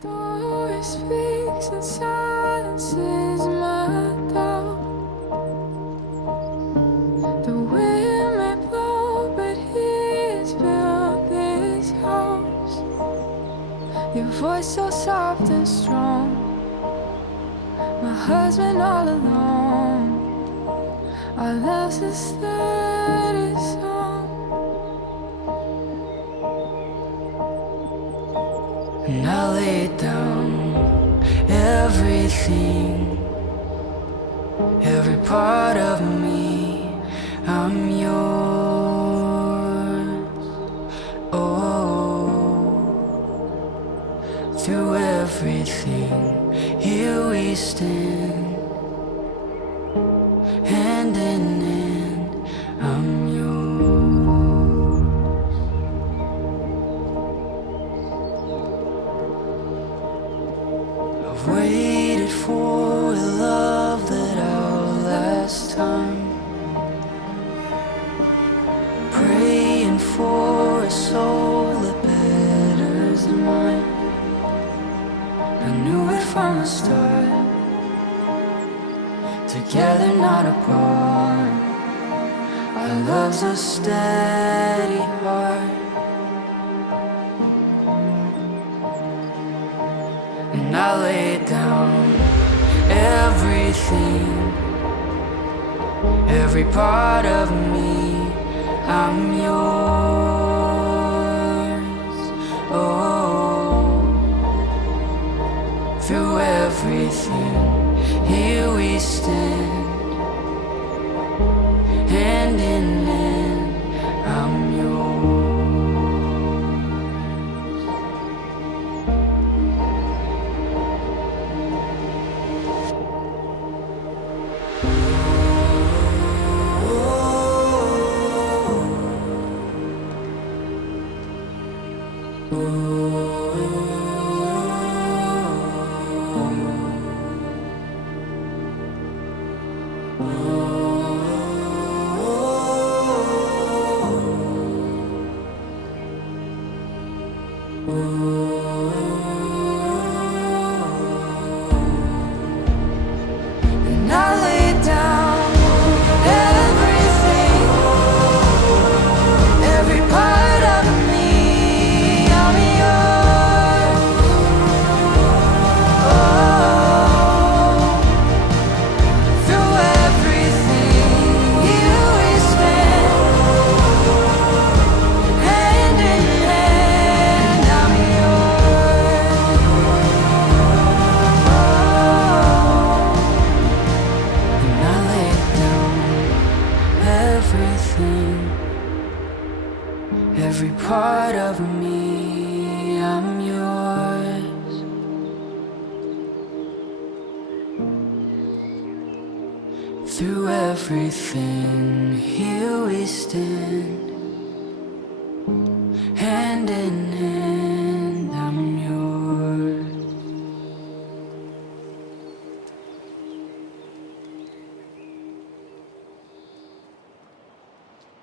story speaks and silences my doubt. The wind may blow, but he's built this house. Your voice so soft and strong, my husband all alone. Our love's a steady song. And I lay down everything, every part of me, I'm yours. Oh, through everything, here we stand, hand in hand, I'm yours. I've waited for a love that outlasts time, praying for a soul that betters than mine. I knew it from the start, together not apart. Our love's a steady heart. And I lay down everything, every part of me, I'm yours. Oh, through everything, here we stand, hand in hand, I'm yours. And I lay down everything, every part of me, I'm yours. Oh, through everything, here we stand, hand in hand, I'm yours. And I lay down everything, every part of me, I'm yours. Through everything, here we stand,